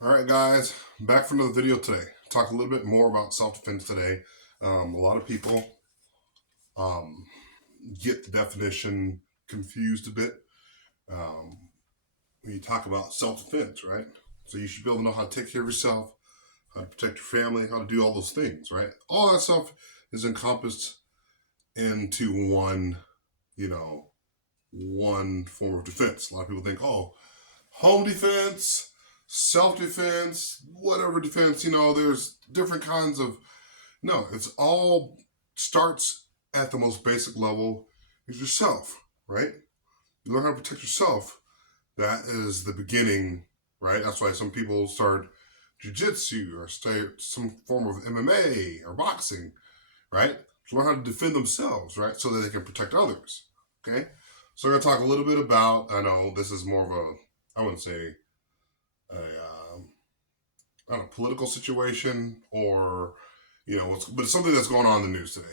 All right, guys, back for another video today. Talk a little bit more about self-defense today. A lot of people um, get the definition confused a bit um, when you talk about self-defense, right? So you should be able to know how to take care of yourself, how to protect your family, how to do all those things, right? All that stuff is encompassed into one form of defense. A lot of people think, oh, home defense, self defense, whatever defense, there's different kinds of. No, it's all starts at the most basic level is yourself, right? You learn how to protect yourself. That is the beginning, right? That's why some people start jujitsu or start some form of MMA or boxing, right? To learn how to defend themselves, right? So that they can protect others, okay? So we're going to talk a little bit about, I know this is more of a, I wouldn't say a I don't know, political situation or but it's something that's going on in the news today,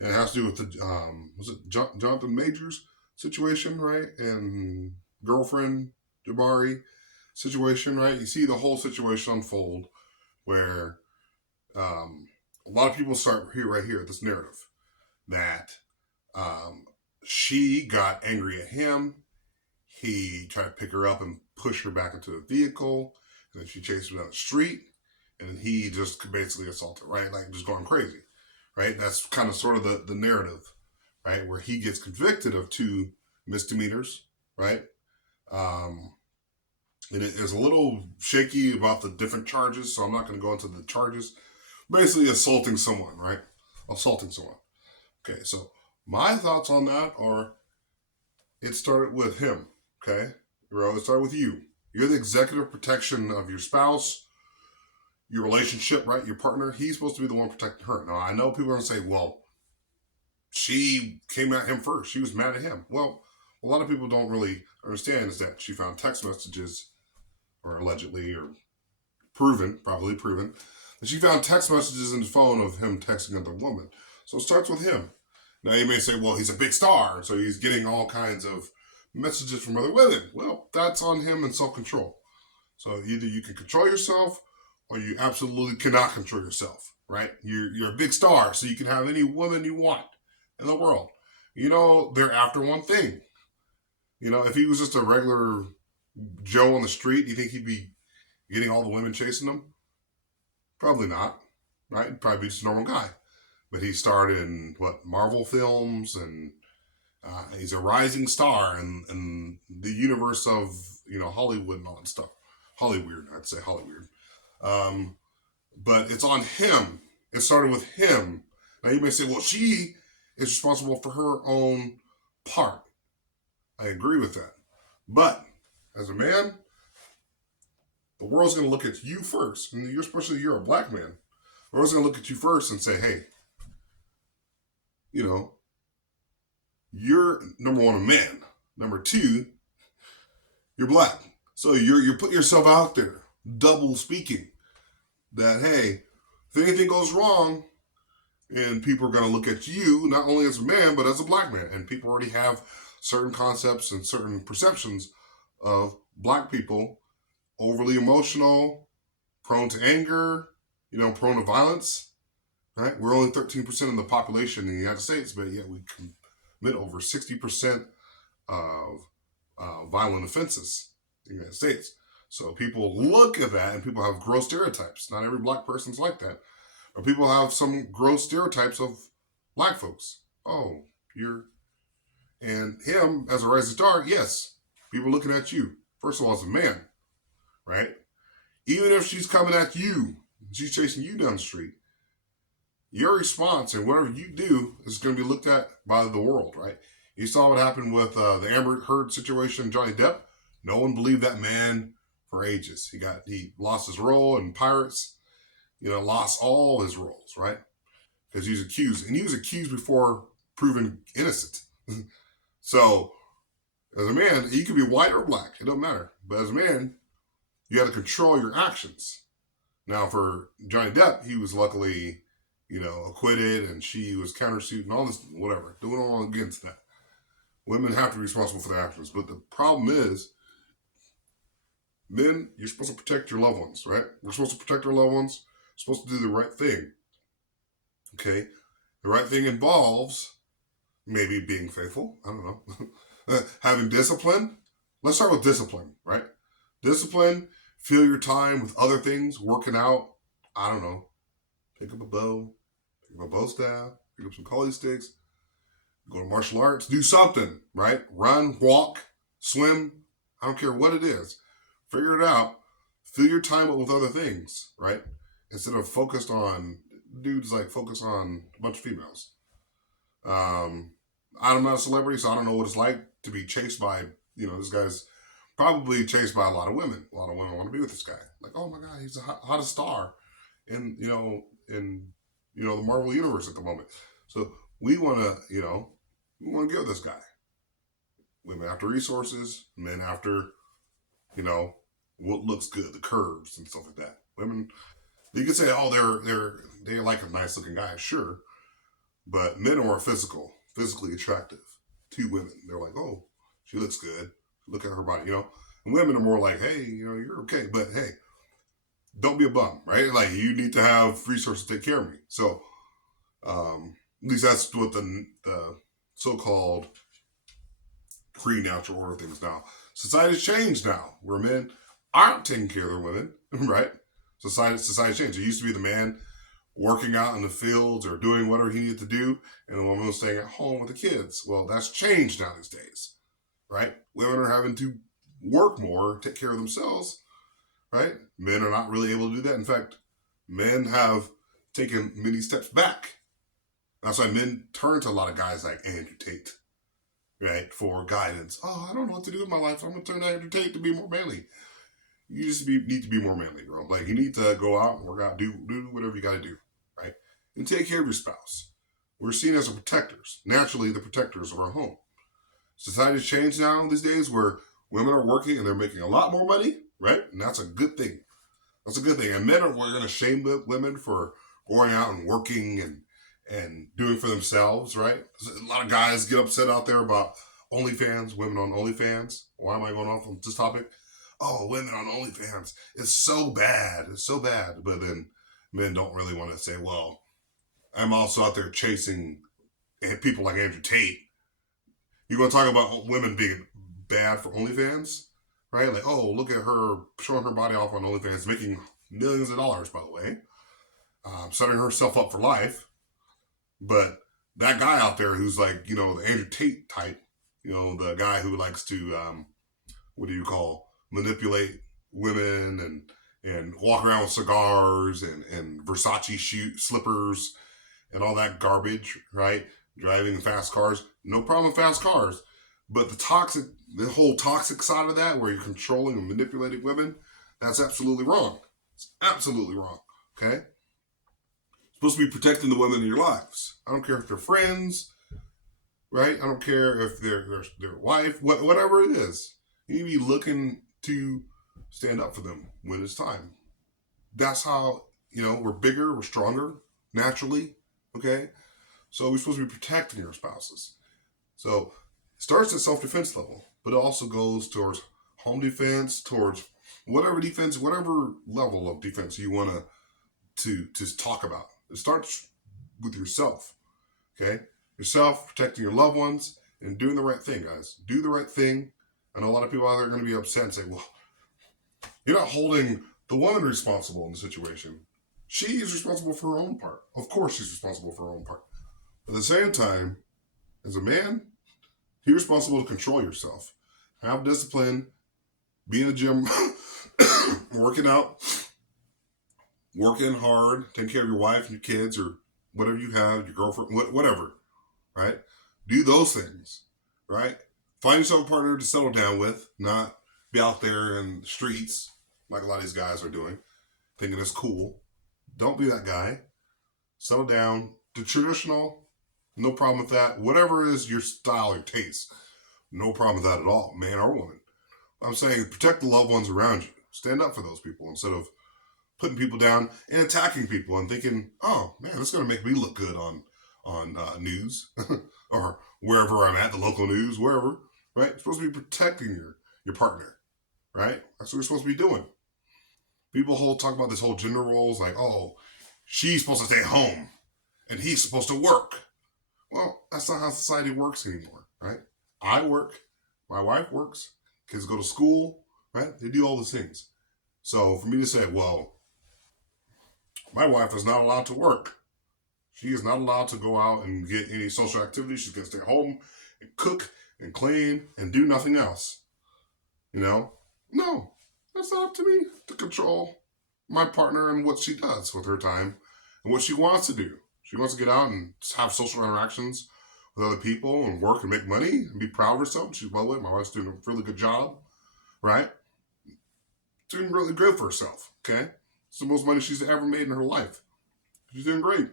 and it has to do with the was it Jonathan Majors situation, right? And girlfriend Jabari situation, right? You see the whole situation unfold where a lot of people start here, right here, this narrative that um, she got angry at him. He tried to pick her up and push her back into the vehicle. And then she chased him down the street. And he just basically assaulted her, right? Like just going crazy, right? That's kind of sort of the narrative, right? Where he gets convicted of two misdemeanors, right? Um, and it is a little shaky about the different charges, so I'm not going to go into the charges. Basically, assaulting someone, right? Assaulting someone. Okay, so my thoughts on that are it started with him, okay? It started with you. You're the executive protection of your spouse, your relationship, right? Your partner. He's supposed to be the one protecting her. Now, I know people are going to say, well, she came at him first. She was mad at him. Well, a lot of people don't really understand is that she found text messages, or allegedly, or probably proven, that she found text messages in the phone of him texting another woman. So it starts with him. Now, you may say, well, he's a big star, so he's getting all kinds of messages from other women. Well, that's on him and self-control. So either you can control yourself or you absolutely cannot control yourself, right? You're a big star, so you can have any woman you want in the world. They're after one thing. If he was just a regular Joe on the street, do you think he'd be getting all the women chasing him? Probably not, right? He'd probably be just a normal guy. But he starred in Marvel films, and he's a rising star in the universe of Hollywood and all that stuff. Hollyweird, I'd say Hollyweird. Um, but it's on him. It started with him. Now you may say, well, she is responsible for her own part. I agree with that. But as a man, the world's going to look at you first. And you're a black man. The world's going to look at you first and say, hey, you know, you're number one, a man. Number two, you're black. So you're putting yourself out there, double speaking that, hey, if anything goes wrong, and people are going to look at you not only as a man but as a black man, and people already have certain concepts and certain perceptions of black people: overly emotional, prone to anger, prone to violence. Right? We're only 13% of the population in the United States, but yet we commit over 60% of violent offenses in the United States. So people look at that and people have gross stereotypes. Not every black person's like that. But people have some gross stereotypes of black folks. Oh, you're. And him, as a rising star, yes, people looking at you. First of all, as a man, right? Even if she's coming at you, she's chasing you down the street, your response and whatever you do is going to be looked at by the world, right? You saw what happened with the Amber Heard situation, Johnny Depp. No one believed that man for ages. He lost his role in Pirates. Lost all his roles, right? Because he was accused, and he was accused before proven innocent. So, as a man, you could be white or black; it don't matter. But as a man, you got to control your actions. Now, for Johnny Depp, he was luckily, acquitted, and she was countersued and all this, whatever. Doing all against that. Women have to be responsible for their actions, but the problem is, Men, you're supposed to protect your loved ones, right? We're supposed to protect our loved ones. We're supposed to do the right thing. Okay? The right thing involves maybe being faithful. I don't know. Having discipline. Let's start with discipline, right? Discipline, fill your time with other things, working out. I don't know. Pick up a bow, pick up a bow staff, pick up some collie sticks, go to martial arts, do something, right? Run, walk, swim. I don't care what it is. Figure it out. Fill your time up with other things, right? Instead of focused on dudes like focus on a bunch of females. I'm not a celebrity, so I don't know what it's like to be chased by, this guy's probably chased by a lot of women. A lot of women want to be with this guy. Like, oh my God, he's the hottest star in the Marvel universe at the moment. So we want to, we want to get with this guy. Women after resources, men after, what looks good, the curves and stuff like that. Women, you could say, oh, they're like a nice looking guy, sure, but men are more physically attractive to women. They're like, oh, she looks good. Look at her body, And women are more like, hey, you're okay, but hey, don't be a bum, right? Like, you need to have resources to take care of me. So, at least that's what the so-called free natural order things now. Society's changed now, where men aren't taking care of their women, right? Society's changed. It used to be the man working out in the fields or doing whatever he needed to do, and the woman was staying at home with the kids. Well, that's changed now these days, right? Women are having to work more, take care of themselves, right? Men are not really able to do that. In fact, men have taken many steps back. That's why men turn to a lot of guys like Andrew Tate, right, for guidance. Oh, I don't know what to do with my life. I'm going to turn to Andrew Tate to be more manly. You just need to be more manly, bro. Like, you need to go out and work out, do whatever you got to do, right? And take care of your spouse. We're seen as the protectors, naturally the protectors of our home. Society's changed now these days where women are working and they're making a lot more money, right? And that's a good thing. That's a good thing. And men are going to shame women for going out and working and doing for themselves, right? A lot of guys get upset out there about OnlyFans, women on OnlyFans. Why am I going off on this topic? Oh, women on OnlyFans. It's so bad. It's so bad. But then men don't really want to say, well, I'm also out there chasing people like Andrew Tate. You're going to talk about women being bad for OnlyFans, right? Like, oh, look at her showing her body off on OnlyFans, making millions of dollars, by the way, setting herself up for life. But that guy out there who's like, the Andrew Tate type, the guy who likes to, manipulate women and walk around with cigars and Versace slippers and all that garbage, right? Driving fast cars. No problem with fast cars. But the whole toxic side of that, where you're controlling and manipulating women, that's absolutely wrong. It's absolutely wrong, okay? Supposed to be protecting the women in your lives. I don't care if they're friends, right? I don't care if they're their wife, whatever it is. You need to be looking to stand up for them when it's time. That's how, we're bigger, we're stronger, naturally, okay? So we're supposed to be protecting our spouses. So it starts at self-defense level, but it also goes towards home defense, towards whatever defense, whatever level of defense you want to talk about. It starts with yourself, okay? Yourself, protecting your loved ones, and doing the right thing, guys. Do the right thing. I know a lot of people out there are going to be upset and say, well, you're not holding the woman responsible in the situation. She is responsible for her own part. Of course she's responsible for her own part. But at the same time, as a man, you're responsible to control yourself. Have discipline. Be in the gym, working out, working hard, taking care of your wife and your kids or whatever you have, your girlfriend, whatever, right? Do those things, right? Find yourself a partner to settle down with, not be out there in the streets like a lot of these guys are doing, thinking it's cool. Don't be that guy. Settle down. The traditional, no problem with that. Whatever is your style or taste, no problem with that at all, man or woman. I'm saying protect the loved ones around you. Stand up for those people instead of putting people down and attacking people and thinking, oh, man, that's going to make me look good on news or wherever I'm at, the local news, wherever, right? You're supposed to be protecting your partner, right? That's what we're supposed to be doing. People talk about this whole gender roles, like, oh, she's supposed to stay home and he's supposed to work. Well, that's not how society works anymore, right? I work, my wife works, kids go to school, right? They do all those things. So for me to say, well, my wife is not allowed to work. She is not allowed to go out and get any social activity. She's going to stay home and cook and clean and do nothing else. You know? No, that's not up to me to control my partner and what she does with her time and what she wants to do. She wants to get out and have social interactions with other people and work and make money and be proud of herself. She's well with. My wife's doing a really good job, right? Doing really good for herself. Okay, it's the most money she's ever made in her life. She's doing great.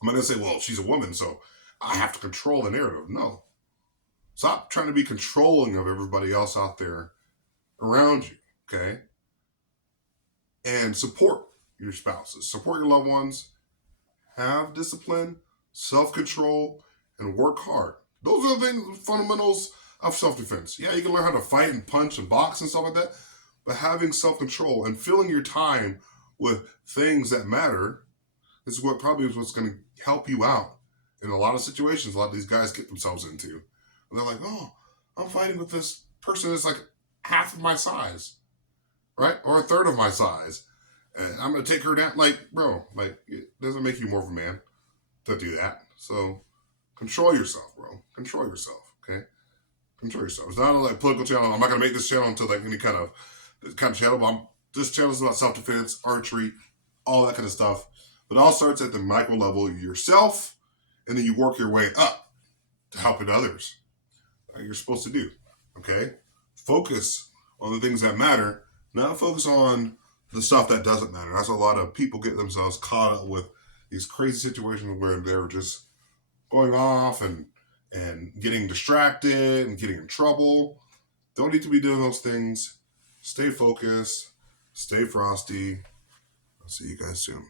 I'm not gonna say, well, she's a woman, so I have to control the narrative. No, stop trying to be controlling of everybody else out there around you. Okay, and support your spouses, support your loved ones, have discipline, self control, and work hard. Those are the things, fundamentals of self defense. Yeah, you can learn how to fight and punch and box and stuff like that, but having self control and filling your time with things that matter is what probably is what's going to help you out in a lot of situations. A lot of these guys get themselves into, and they're like, "Oh, I'm fighting with this person that's like half of my size, right, or a third of my size, and I'm going to take her down." Like, bro, like it doesn't make you more of a man to do that. So control yourself, bro. Control yourself. Okay, control yourself. It's not a like political channel. I'm not gonna make this channel into like any kind of channel. But this channel is about self defense, archery, all that kind of stuff. But it all starts at the micro level yourself, and then you work your way up to helping others. Like you're supposed to do. Okay, focus on the things that matter, not focus on the stuff that doesn't matter. That's a lot of people get themselves caught up with these crazy situations where they're just going off and getting distracted and getting in trouble. Don't need to be doing those things. Stay focused. Stay frosty. I'll see you guys soon.